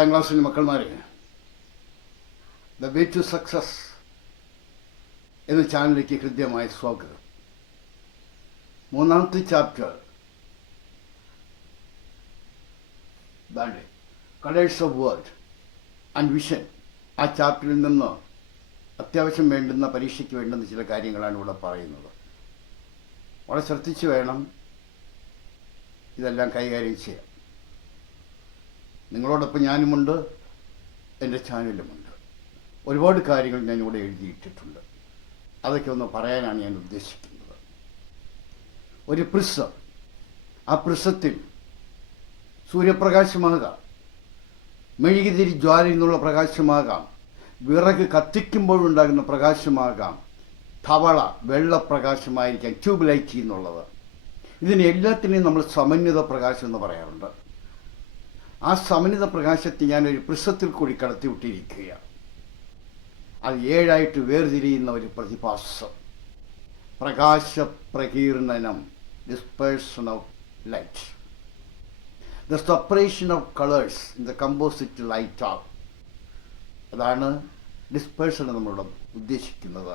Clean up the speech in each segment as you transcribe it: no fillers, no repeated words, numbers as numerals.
10ാം ക്ലാസ്സിലെ മക്കൾമാരെ, the way to success എന്ന ചാനലിലേക്ക് ഹൃദ്യമായ സ്വാഗതം. 3ാമത്തെ chapter colours of word and vision. ആ ചാപ്റ്ററിൽ നിന്ന് അത്യാവശ്യം വേണ്ടുന്ന പരീക്ഷയ്ക്ക് വേണ്ടുന്ന ചില കാര്യങ്ങളാണ് ഇവിടെ പറയുന്നത്. വളരെ ശ്രദ്ധിച്ച് വേണം ഇതെല്ലാം കൈകാര്യം ചെയ്യാൻ. നിങ്ങളോടൊപ്പം ഞാനുമുണ്ട്, എൻ്റെ ചാനലുമുണ്ട്. ഒരുപാട് കാര്യങ്ങൾ ഞാനിവിടെ എഴുതിയിട്ടിട്ടുണ്ട്. അതൊക്കെ ഒന്ന് പറയാനാണ് ഞാൻ ഉദ്ദേശിക്കുന്നത്. ഒരു പ്രിസം, ആ പ്രിസത്തിൽ സൂര്യപ്രകാശമാകാം, മെഴുകുതിരി ജ്വാലയിൽ നിന്നുള്ള പ്രകാശമാകാം, വിറക് കത്തിക്കുമ്പോഴുണ്ടാകുന്ന പ്രകാശമാകാം, ധവള വെള്ളപ്രകാശമായിരിക്കാം, ട്യൂബ് ലൈറ്റ് എന്നുള്ളത്. ഇതിന് എല്ലാത്തിനെയും നമ്മൾ സമന്വിത പ്രകാശം എന്ന് പറയാറുണ്ട്. ആ സമന്വിത പ്രകാശത്തെ ഞാനൊരു പ്രിസത്തിൽ കൂടി കടത്തിവിട്ടിരിക്കുകയാണ്. അത് 7ആയിട്ട് വേർതിരിയുന്ന ഒരു പ്രതിഭാസം, പ്രകാശപ്രകീർണനം, dispersion of light, the separation of colours in the composite light of. അതാണ് ഡിസ്പേഴ്സൺ നമ്മളിവിടെ ഉദ്ദേശിക്കുന്നത്.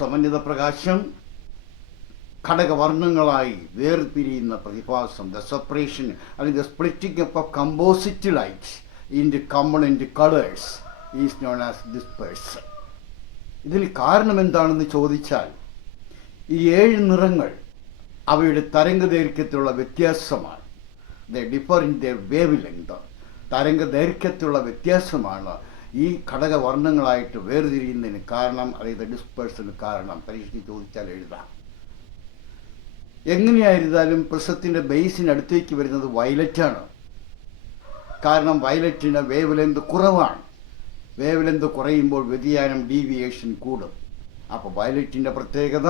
സമന്വിത പ്രകാശം ഘടകവർണ്ണങ്ങളായി വേർപിരിയുന്ന പ്രതിഭാസം, ദ സെപ്പറേഷൻ അല്ലെങ്കിൽ the splitting up of composite light into component colours is known as dispersion. ഇതിന് കാരണം എന്താണെന്ന് ചോദിച്ചാൽ, ഈ 7 നിറങ്ങൾ അവയുടെ തരംഗദൈർഘ്യത്തിലുള്ള വ്യത്യാസമാണ്. The differ in their wavelength. തരംഗദൈർഘ്യത്തിലുള്ള വ്യത്യാസമാണ് ഈ ഘടകവർണ്ണങ്ങളായിട്ട് വേർതിരിയുന്നതിന് കാരണം, അതായത് ഡിസ്പേഴ്സന് കാരണം. പരീക്ഷയ്ക്ക് ചോദിച്ചാൽ എഴുതാം. എങ്ങനെയായിരുന്നാലും പ്രിസത്തിൻ്റെ ബേസിനടുത്തേക്ക് വരുന്നത് വയലറ്റാണ്. കാരണം വയലറ്റിന് വേവ് ലെന്ത് കുറവാണ്. വേവ് ലെന്ത് കുറയുമ്പോൾ വ്യതിയാനം, ഡീവിയേഷൻ കൂടും. അപ്പോൾ വയലറ്റിൻ്റെ പ്രത്യേകത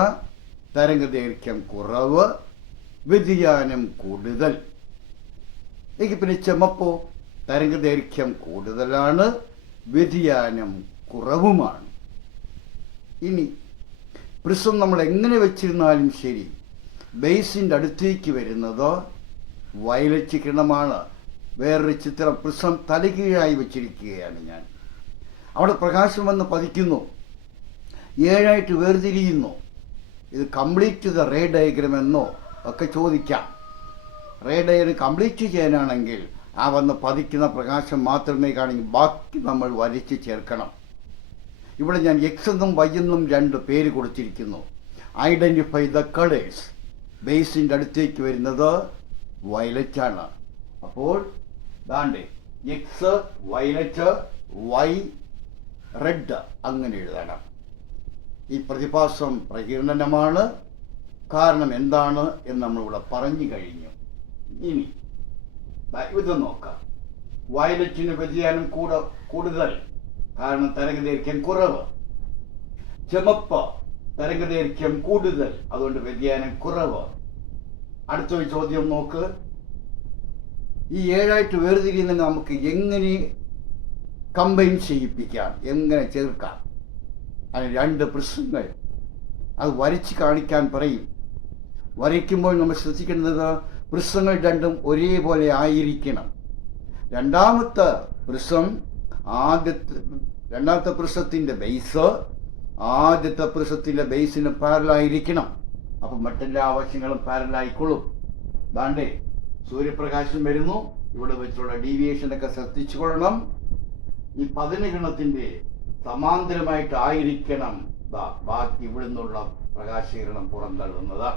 തരംഗദൈർഘ്യം കുറവ്, വ്യതിയാനം കൂടുതൽ. എങ്കിൽ പിന്നെ ചുമപ്പോ തരംഗദൈർഘ്യം കൂടുതലാണ്, വ്യതിയാനം കുറവുമാണ്. ഇനി പ്രിസം നമ്മൾ എങ്ങനെ വെച്ചിരുന്നാലും ശരി, ബേസിൻ്റെ അടുത്തേക്ക് വരുന്നത് വയലറ്റ് കിരണമാണ്. വേറൊരു ചിത്രം, പ്രിസം തലകീഴായി വെച്ചിരിക്കുകയാണ് ഞാൻ. അവിടെ പ്രകാശം വന്ന് പതിക്കുന്നു, 7ആയിട്ട് വേർതിരിയുന്നു. ഇത് കംപ്ലീറ്റ് ദ റേ ഡയഗ്രം എന്നോ ഒക്കെ ചോദിക്കാം. റേ ഡയഗ്രം കംപ്ലീറ്റ് ചെയ്യാനാണെങ്കിൽ ആ വന്ന് പതിക്കുന്ന പ്രകാശം മാത്രമേ കാണിക്കൂ, ബാക്കി നമ്മൾ വരച്ച് ചേർക്കണം. ഇവിടെ ഞാൻ എക്സ് എന്നും വൈ എന്നും 2 പേര് കൊടുത്തിരിക്കുന്നു. Identify the colours. ബേസിൻ്റെ അടുത്തേക്ക് വരുന്നത് വയലറ്റാണ്. അപ്പോൾ ദാണ്ടേ എക്സ് വയലറ്റ്, വൈ റെഡ്, അങ്ങനെ എഴുതണം. ഈ പ്രതിഭാസം പ്രകീർണനമാണ്. കാരണം എന്താണ് എന്ന് നമ്മളിവിടെ പറഞ്ഞു കഴിഞ്ഞു. ഇനി ഇത് നോക്കാം. വയലറ്റിന് വ്യതിയാനം കൂടുതൽ, കാരണം തരംഗദൈർഘ്യം കുറവ്. ചുമപ്പ് തരംഗദൈർഘ്യം കൂടുതൽ, അതുകൊണ്ട് വ്യതിയാനം കുറവ്. അടുത്തൊരു ചോദ്യം നോക്ക്. ഈ 7ആയിട്ട് വേർതിരിയുന്നതിന് നമുക്ക് എങ്ങനെ കമ്പൈൻ ചെയ്യിപ്പിക്കാം, എങ്ങനെ ചേർക്കാം? അതിന് 2 പ്രശ്നങ്ങൾ അത് വരച്ച് കാണിക്കാൻ പറയും. വരയ്ക്കുമ്പോൾ നമ്മൾ ശ്രദ്ധിക്കേണ്ടത് പ്രിസങ്ങൾ 2ഉം ഒരേപോലെ ആയിരിക്കണം. രണ്ടാമത്തെ പ്രിസത്തിൻ്റെ ബേസ് ആദ്യത്തെ പ്രിസത്തിൻ്റെ ബേസിന് പാരലായിരിക്കണം. അപ്പം മറ്റെല്ലാ ആവശ്യങ്ങളും പാരലായിക്കൊള്ളും. ദാണ്ടേ സൂര്യപ്രകാശം വരുന്നു, ഇവിടെ വെച്ചുള്ള ഡീവിയേഷനൊക്കെ ശ്രദ്ധിച്ചുകൊള്ളണം. ഈ 10 ഗണത്തിൻ്റെ സമാന്തരമായിട്ടായിരിക്കണം ബാക്കി ഇവിടെ നിന്നുള്ള പ്രകാശീകരണം പുറന്തള്ളുന്നത്.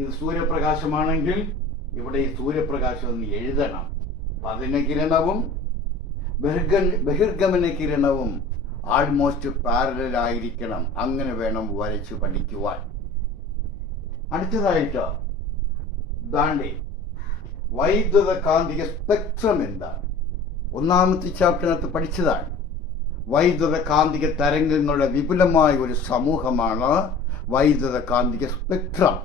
ഇത് സൂര്യപ്രകാശമാണെങ്കിൽ ഇവിടെ ഈ സൂര്യപ്രകാശം ഒന്ന് എഴുതണം. പതനകിരണവും ബഹിർഗമന കിരണവും ആൾമോസ്റ്റ് പാരലായിരിക്കണം. അങ്ങനെ വേണം വരച്ച് പഠിക്കുവാൻ. അടുത്തതായിട്ട് ദാണ്ടേ വൈദ്യുത കാന്തിക സ്പെക്ട്രം എന്താണ്? 1ാമത്തെ ചാപ്റ്ററിനകത്ത് പഠിച്ചതാണ്. വൈദ്യുത കാന്തിക തരംഗങ്ങളുടെ വിപുലമായ ഒരു സമൂഹമാണ് വൈദ്യുത കാന്തിക സ്പെക്ട്രം.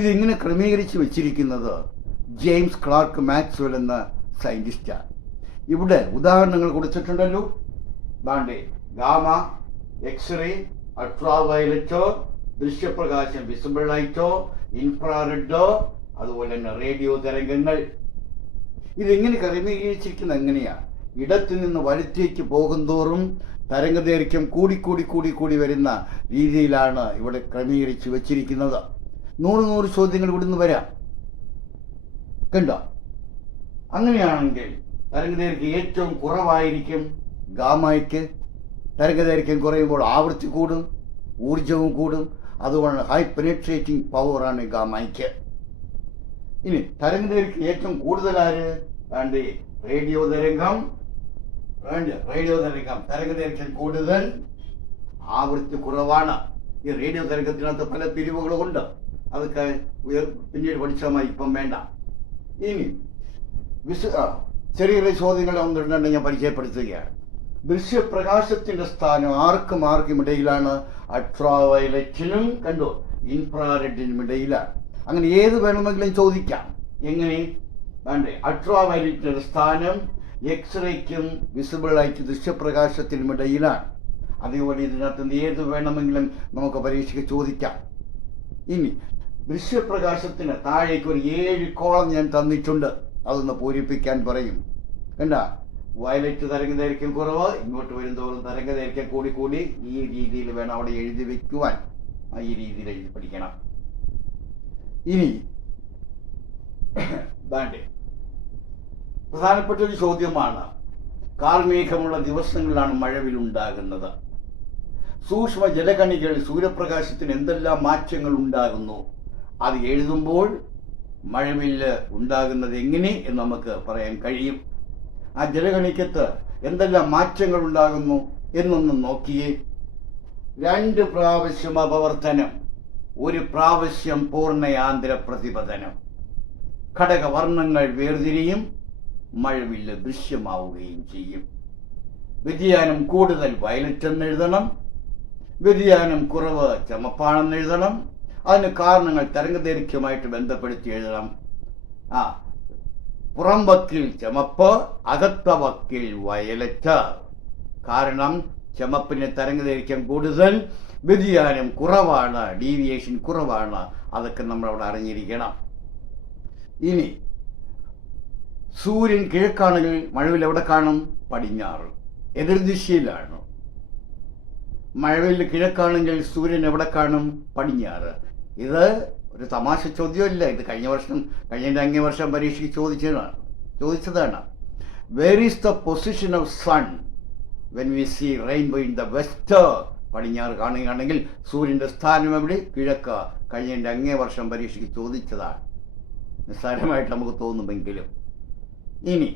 ഇതിങ്ങനെ ക്രമീകരിച്ച് വെച്ചിരിക്കുന്നത് ജെയിംസ് ക്ലാർക്ക് മാക്സ്വെൽ എന്ന സയൻറ്റിസ്റ്റാണ്. ഇവിടെ ഉദാഹരണങ്ങൾ കൊടുത്തിട്ടുണ്ടല്ലോ. ദാണ്ടേ ഗാമ, എക്സ്റേ, അൾട്രാവയലറ്റോ, ദൃശ്യപ്രകാശം വിസിബിൾ ലൈറ്റോ, ഇൻഫ്രാറെഡോ, അതുപോലെ തന്നെ റേഡിയോ തരംഗങ്ങൾ. ഇതിങ്ങനെ ക്രമീകരിച്ചിരിക്കുന്നത് എങ്ങനെയാണ്? ഇടത്തു നിന്ന് വലത്തേക്ക് പോകുന്തോറും തരംഗദൈർഘ്യം കൂടി വരുന്ന രീതിയിലാണ് ഇവിടെ ക്രമീകരിച്ച് വെച്ചിരിക്കുന്നത്. 100 ചോദ്യങ്ങൾ ഇവിടുന്ന് വരാം. കണ്ടോ? അങ്ങനെയാണെങ്കിൽ തരംഗദൈർഘ്യം ഏറ്റവും കുറവായിരിക്കും ഗാമയ്ക്ക്. തരംഗദൈർഘ്യം കുറയുമ്പോൾ ആവൃത്തി കൂടും, ഊർജവും കൂടും. അതുകൊണ്ട് ഹൈ പെനിട്രേറ്റിംഗ് പവറാണ് ഗാമയ്ക്ക്. ഇനി തരംഗദൈർഘ്യം ഏറ്റവും കൂടുതലാര് വേണ്ടേ? റേഡിയോ തരംഗം. തരംഗദൈർഘ്യം കൂടുതൽ, ആവൃത്തി കുറവാണ്. ഈ റേഡിയോ തരംഗത്തിനകത്ത് പല പിരിവുകളുമുണ്ട്. അതൊക്കെ പിന്നീട് പഠിച്ചാൽ മതി, ഇപ്പം വേണ്ട. ഇനി ചെറിയ ചോദ്യങ്ങൾ ഒന്നിട്ടുണ്ടെങ്കിൽ ഞാൻ പരിചയപ്പെടുത്തുകയാണ്. ദൃശ്യപ്രകാശത്തിന്റെ സ്ഥാനം ആർക്കും ഇടയിലാണ്. അൾട്രാവയലറ്റിനും ഇൻഫ്രാറെഡിനും ഇടയിലാണ്. അങ്ങനെ ഏത് വേണമെങ്കിലും ചോദിക്കാം. എങ്ങനെ വേണ്ടേ? അൾട്രാവയലറ്റിന്റെ സ്ഥാനം എക്സ്റേക്കും വിസിബിൾ ലൈറ്റ് ദൃശ്യപ്രകാശത്തിനും ഇടയിലാണ്. അതേപോലെ ഇതിനകത്ത് ഏത് വേണമെങ്കിലും നമുക്ക് പരീക്ഷയ്ക്ക് ചോദിക്കാം. ഇനി ദൃശ്യപ്രകാശത്തിന് താഴേക്ക് ഒരു 7 കോളം ഞാൻ തന്നിട്ടുണ്ട്. അതൊന്ന് പൂരിപ്പിക്കാൻ പറയും. കണ്ടാ? വയലറ്റ് തരംഗദൈർഘ്യം കുറവ്, ഇങ്ങോട്ട് വരുന്തോറും തരംഗദൈർഘ്യം കൂടി ഈ രീതിയിൽ വേണം അവിടെ എഴുതി വെക്കുവാൻ. ഈ രീതിയിൽ എഴുതി പഠിക്കണം. ഇനി വേണ്ടേ, പ്രധാനപ്പെട്ട ഒരു ചോദ്യമാണ്. കാർമേഘമുള്ള ദിവസങ്ങളിലാണ് മഴവിലുണ്ടാകുന്നത്. സൂക്ഷ്മ ജലകണികളിൽ സൂര്യപ്രകാശത്തിന് എന്തെല്ലാം മാറ്റങ്ങൾ ഉണ്ടാകുന്നു? അത് എഴുതുമ്പോൾ മഴവില്ല് ഉണ്ടാകുന്നത് എങ്ങനെ എന്ന് നമുക്ക് പറയാൻ കഴിയും. ആ ജലകണിക്കത്ത് എന്തെല്ലാം മാറ്റങ്ങൾ ഉണ്ടാകുന്നു എന്നൊന്ന് നോക്കിയേ. 2 പ്രാവശ്യം അപവർത്തനം, 1 പ്രാവശ്യം പൂർണ്ണയാന്തര പ്രതിപതനം. ഘടകവർണ്ണങ്ങൾ വേർതിരിയും, മഴവില്ല് ദൃശ്യമാവുകയും ചെയ്യും. വ്യതിയാനം കൂടുതൽ വയലറ്റ് എന്ന് എഴുതണം, വ്യതിയാനം കുറവ് ചുമപ്പാണെന്ന് എഴുതണം. അതിന് കാരണങ്ങൾ തരംഗദൈർഘ്യമായിട്ട് ബന്ധപ്പെടുത്തി എഴുതണം. പുറം വക്കിൽ ചുമപ്പ്, അകത്ത വക്കിൽ വയലറ്റ്. കാരണം ചുമപ്പിന് തരംഗദൈർഘ്യം കൂടുതൽ, വ്യതിയാനം കുറവാണ്, ഡീവിയേഷൻ കുറവാണ്. അതൊക്കെ നമ്മൾ അവിടെ അറിഞ്ഞിരിക്കണം. ഇനി സൂര്യൻ കിഴക്കാണെങ്കിൽ മഴവിൽ എവിടെ കാണും? പടിഞ്ഞാറ്, എതിർദിശയിലാണ്. മഴവിൽ കിഴക്കാണെങ്കിൽ സൂര്യൻ എവിടെ കാണും? പടിഞ്ഞാറ്. ഇത് ഒരു തമാശ ചോദ്യമല്ല. ഇത് കഴിഞ്ഞ അങ്ങേ വർഷം പരീക്ഷയ്ക്ക് ചോദിച്ചതാണ്. Where is the position of sun when we see rainbow in the west? പടിഞ്ഞാറ് കാണുകയാണെങ്കിൽ സൂര്യന്റെ സ്ഥാനം എവിടെ? കിഴക്ക്. കഴിഞ്ഞ അങ്ങേ വർഷം പരീക്ഷയ്ക്ക് ചോദിച്ചതാണ്. നിസ്സാരമായിട്ട് നമുക്ക് തോന്നുമെങ്കിലും. ഇനി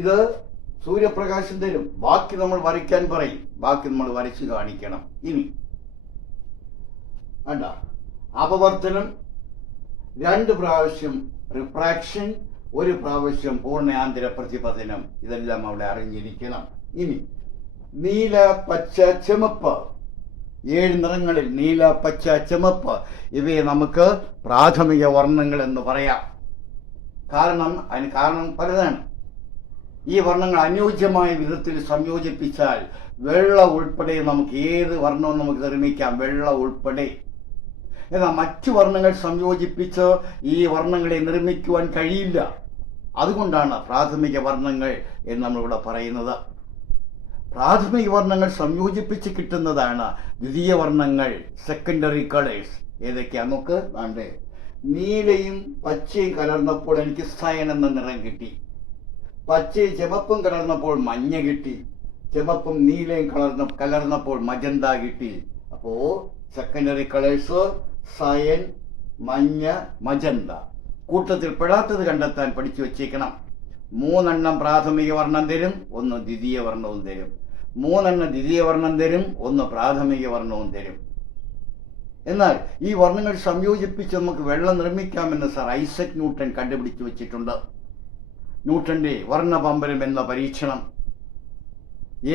ഇത് സൂര്യപ്രകാശം തരും, ബാക്കി നമ്മൾ വരയ്ക്കാൻ പറയും. ബാക്കി നമ്മൾ വരച്ച് കാണിക്കണം. ഇനി അപവർത്തനം, 2 പ്രാവശ്യം റിഫ്രാക്ഷൻ, 1 പ്രാവശ്യം പൂർണ്ണയാന്തര പ്രതിപതനം. ഇതെല്ലാം അവിടെ അറിഞ്ഞിരിക്കണം. ഇനി നീല, പച്ച, ചുമപ്പ്, 7 നിറങ്ങളിൽ നീല, പച്ച, ചുമപ്പ് ഇവയെ നമുക്ക് പ്രാഥമിക വർണ്ണങ്ങൾ എന്ന് പറയാം. അതിന് കാരണം പലതാണ്. ഈ വർണ്ണങ്ങൾ അനുയോജ്യമായ വിധത്തിൽ സംയോജിപ്പിച്ചാൽ വെള്ള ഉൾപ്പെടെ നമുക്ക് ഏത് വർണ്ണവും നമുക്ക് നിർമ്മിക്കാം, വെള്ള ഉൾപ്പെടെ. എന്നാൽ മറ്റു വർണ്ണങ്ങൾ സംയോജിപ്പിച്ച് ഈ വർണ്ണങ്ങളെ നിർമ്മിക്കുവാൻ കഴിയില്ല. അതുകൊണ്ടാണ് പ്രാഥമിക വർണ്ണങ്ങൾ എന്ന് നമ്മളിവിടെ പറയുന്നത്. പ്രാഥമിക വർണ്ണങ്ങൾ സംയോജിപ്പിച്ച് കിട്ടുന്നതാണ് ദ്വിതീയ വർണ്ണങ്ങൾ, സെക്കൻഡറി കളേഴ്സ്. ഏതൊക്കെയാ നോക്ക്. വേണ്ടേ, നീലയും പച്ചയും കലർന്നപ്പോൾ എനിക്ക് സയൻ എന്ന നിറം കിട്ടി. പച്ചയും ചുമപ്പും കലർന്നപ്പോൾ മഞ്ഞ കിട്ടി. ചുമപ്പും നീലയും കലർന്നപ്പോൾ മജന്ത കിട്ടി. അപ്പോ സെക്കൻഡറി കളേഴ്സ് സയൻ, മഞ്ഞ, മജന്ത. കൂട്ടത്തിൽ പെടാത്തത് കണ്ടെത്താൻ പഠിച്ചു വച്ചേക്കണം. 3 എണ്ണം പ്രാഥമിക വർണ്ണം തരും, 1 ദ്വിതീയ വർണ്ണവും തരും. 3 എണ്ണം ദ്വിതീയ വർണ്ണം തരും, 1 പ്രാഥമിക വർണ്ണവും തരും. എന്നാൽ ഈ വർണ്ണങ്ങൾ സംയോജിപ്പിച്ച് നമുക്ക് വെള്ളം നിർമ്മിക്കാമെന്ന് സർ ഐസക് ന്യൂട്ടൺ കണ്ടുപിടിച്ചു വച്ചിട്ടുണ്ട്. ന്യൂട്ടന്റെ വർണ്ണപമ്പരം എന്ന പരീക്ഷണം.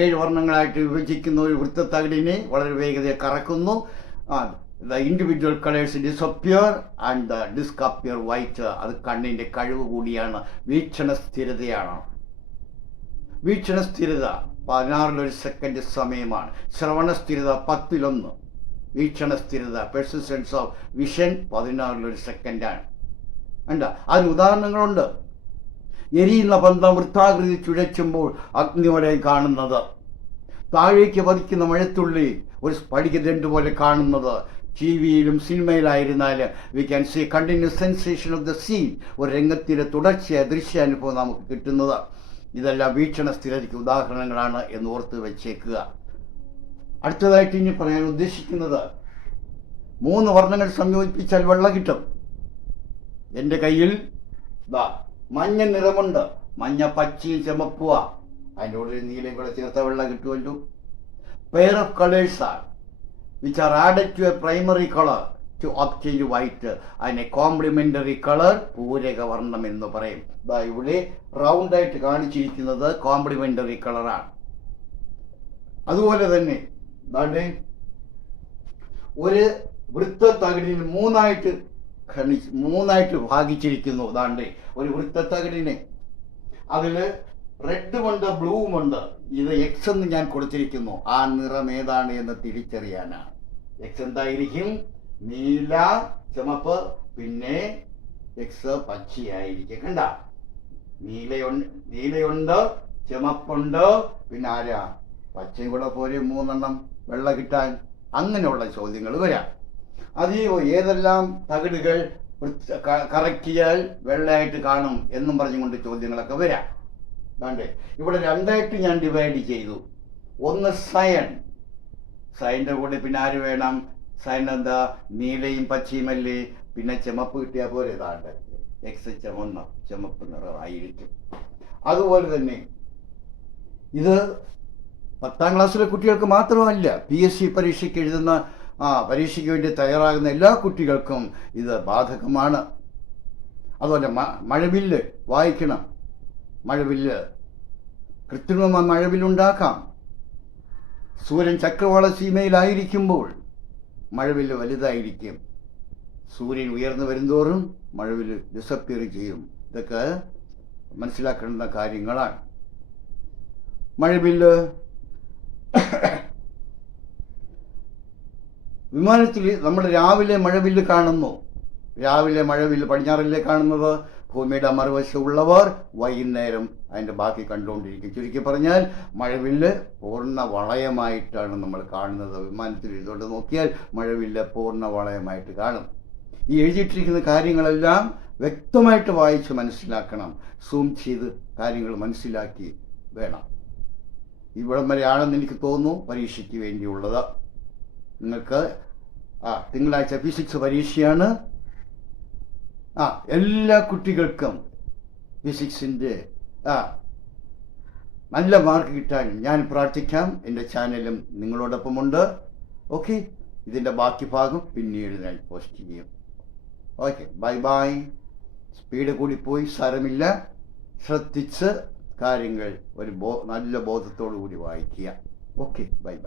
7 വർണ്ണങ്ങളായിട്ട് വിഭജിക്കുന്ന ഒരു വൃത്തത്തകിടിനെ വളരെ വേഗതയിൽ കറക്കുന്നു. The individual colors disappear and the disc appear white. അത് കണ്ണിന്റെ കഴിവ് കൂടിയാണ്, വീക്ഷണ സ്ഥിരതയാണ്. വീക്ഷണ സ്ഥിരത 16 സെക്കൻഡ് സമയമാണ്. ശ്രവണ സ്ഥിരത 10 വീക്ഷണ സ്ഥിരത, പെർസിസ്റ്റൻസ് ഓഫ് വിഷൻ 16 സെക്കൻഡാണ്. അതിന് ഉദാഹരണങ്ങളുണ്ട്. എരിയുന്ന പന്തം വൃത്താകൃതി ചുഴച്ചുമ്പോൾ അഗ്നിവലയം കാണുന്നത്, താഴേക്ക് പതിക്കുന്ന മഴത്തുള്ളി ഒരു സ്ഫടികദണ്ഡ് പോലെ കാണുന്നത്. ടി വിയിലും സിനിമയിലായിരുന്നാലും we can see continuous sensation of the scene, ഒരു രംഗത്തിലെ തുടർച്ചയായ ദൃശ്യാനുഭവം നമുക്ക് കിട്ടുന്നത്. ഇതെല്ലാം വീക്ഷണ സ്ഥിരതയ്ക്ക് ഉദാഹരണങ്ങളാണ് എന്ന് ഓർത്ത് വെച്ചേക്കുക. അടുത്തതായിട്ട് ഇനി പറയാൻ ഉദ്ദേശിക്കുന്നത്, 3 വർണ്ണങ്ങൾ സംയോജിപ്പിച്ചാൽ വെള്ള കിട്ടും. എൻ്റെ കയ്യിൽ മഞ്ഞ നിറമുണ്ട്, മഞ്ഞ പച്ചയും ചുമപ്പുക, അതിൻ്റെ കൂടെ ഒരു നീലയും കൂടെ ചേർത്ത വെള്ള കിട്ടുമല്ലോ. Pair of colours R which are added to a primary color to obtain white, അതിനെ കോംപ്ലിമെന്ററി കളർ, പൂരക വർണ്ണം എന്ന് പറയും. ഇവിടെ റൗണ്ടായിട്ട് കാണിച്ചിരിക്കുന്നത് കോംപ്ലിമെന്ററി കളറാണ്. അതുപോലെ തന്നെ ഒരു വൃത്തത്തകിടിന് മൂന്നായിട്ട് ഭാഗിച്ചിരിക്കുന്നു. ഒരു വൃത്തത്തകിടിനെ അതിൽ റെഡുമുണ്ട് ബ്ലൂവുമുണ്ട്. ഇത് എക്സ് എന്ന് ഞാൻ കൊടുത്തിരിക്കുന്നു. ആ നിറം ഏതാണ് എന്ന് തിരിച്ചറിയാനാണ്. എക്സ് എന്തായിരിക്കും? നീല, ചുമപ്പ്, പിന്നെ എക്സ് പച്ചയായിരിക്കും. കണ്ട, നീലയുണ്ട്, ചുമപ്പുണ്ട്, പിന്നെ ആരാ പച്ചയും കൂടെ പോരെ 3 വെള്ള കിട്ടാൻ. അങ്ങനെയുള്ള ചോദ്യങ്ങൾ വരാം. അതീവോ ഏതെല്ലാം തകിടുകൾ കറക്റ്റ് ചെയ്താൽ വെള്ളയായിട്ട് കാണും എന്നും പറഞ്ഞുകൊണ്ട് ചോദ്യങ്ങളൊക്കെ വരാം. ഇവിടെ 2ആയിട്ട് ഞാൻ ഡിവൈഡ് ചെയ്തു. ഒന്ന് സയൻ, സയൻ്റെ കൂടെ പിന്നെ ആര് വേണം? സയൻ എന്താ? നീലയും പച്ചയും അല്ലേ, പിന്നെ ചുമപ്പ് കിട്ടിയാൽ പോലെ. എക്സ് ചുമപ്പ് നിറമായിരിക്കും. അതുപോലെ തന്നെ ഇത് 10ാം ക്ലാസ്സിലെ കുട്ടികൾക്ക് മാത്രമല്ല, PSC പരീക്ഷയ്ക്ക് എഴുതുന്ന പരീക്ഷയ്ക്ക് വേണ്ടി തയ്യാറാകുന്ന എല്ലാ കുട്ടികൾക്കും ഇത് ബാധകമാണ്. അതുപോലെ മഴവില്ല് വായിക്കണം. മഴവില്ല് കൃത്രിമമായ മഴവില്ലുണ്ടാക്കാം. സൂര്യൻ ചക്രവാള സീമയിലായിരിക്കുമ്പോൾ മഴവില്ല് വലുതായിരിക്കും. സൂര്യൻ ഉയർന്നു വരുന്തോറും മഴവില്ല് ഡിസപ്പിയർ ചെയ്യും. ഇതൊക്കെ മനസ്സിലാക്കേണ്ട കാര്യങ്ങളാണ്. മഴവില്ല് വിമാനത്തിൽ നമ്മൾ രാവിലെ മഴവില്ല് കാണുന്നു. രാവിലെ മഴവില്ല് പടിഞ്ഞാറല്ലേ കാണുന്നത്. ഭൂമിയുടെ മറുവശമുള്ളവർ വൈകുന്നേരം അതിൻ്റെ ബാക്കി കണ്ടുകൊണ്ടിരിക്കും. ചുരുക്കി പറഞ്ഞാൽ മഴവില്ല് പൂർണ്ണ വളയമായിട്ടാണ് നമ്മൾ കാണുന്നത്. വിമാനത്തിൽ എഴുതുകൊണ്ട് നോക്കിയാൽ മഴവില്ല് പൂർണ്ണ വളയമായിട്ട് കാണും. ഈ എഴുതിയിട്ടിരിക്കുന്ന കാര്യങ്ങളെല്ലാം വ്യക്തമായിട്ട് വായിച്ച് മനസ്സിലാക്കണം. സൂം ചെയ്ത് കാര്യങ്ങൾ മനസ്സിലാക്കി വേണം. ഇവിടം വരെയാണെന്ന് എനിക്ക് തോന്നുന്നു പരീക്ഷയ്ക്ക് വേണ്ടിയുള്ളത്. നിങ്ങൾക്ക് തിങ്കളാഴ്ച ഫിസിക്സ് പരീക്ഷയാണ്. എല്ലാ കുട്ടികൾക്കും ഫിസിക്സിൻ്റെ നല്ല മാർക്ക് കിട്ടാൻ ഞാൻ പ്രാർത്ഥിക്കാം. എൻ്റെ ചാനലും നിങ്ങളോടൊപ്പമുണ്ട്. ഓക്കെ, ഇതിൻ്റെ ബാക്കി ഭാഗം പിന്നീട് ഞാൻ പോസ്റ്റ് ചെയ്യും. Okay, by. സ്പീഡ് കൂടിപ്പോയി സാരമില്ല. ശ്രദ്ധിച്ച് കാര്യങ്ങൾ ഒരു നല്ല ബോധത്തോടു കൂടി വായിക്കുക. Okay, by.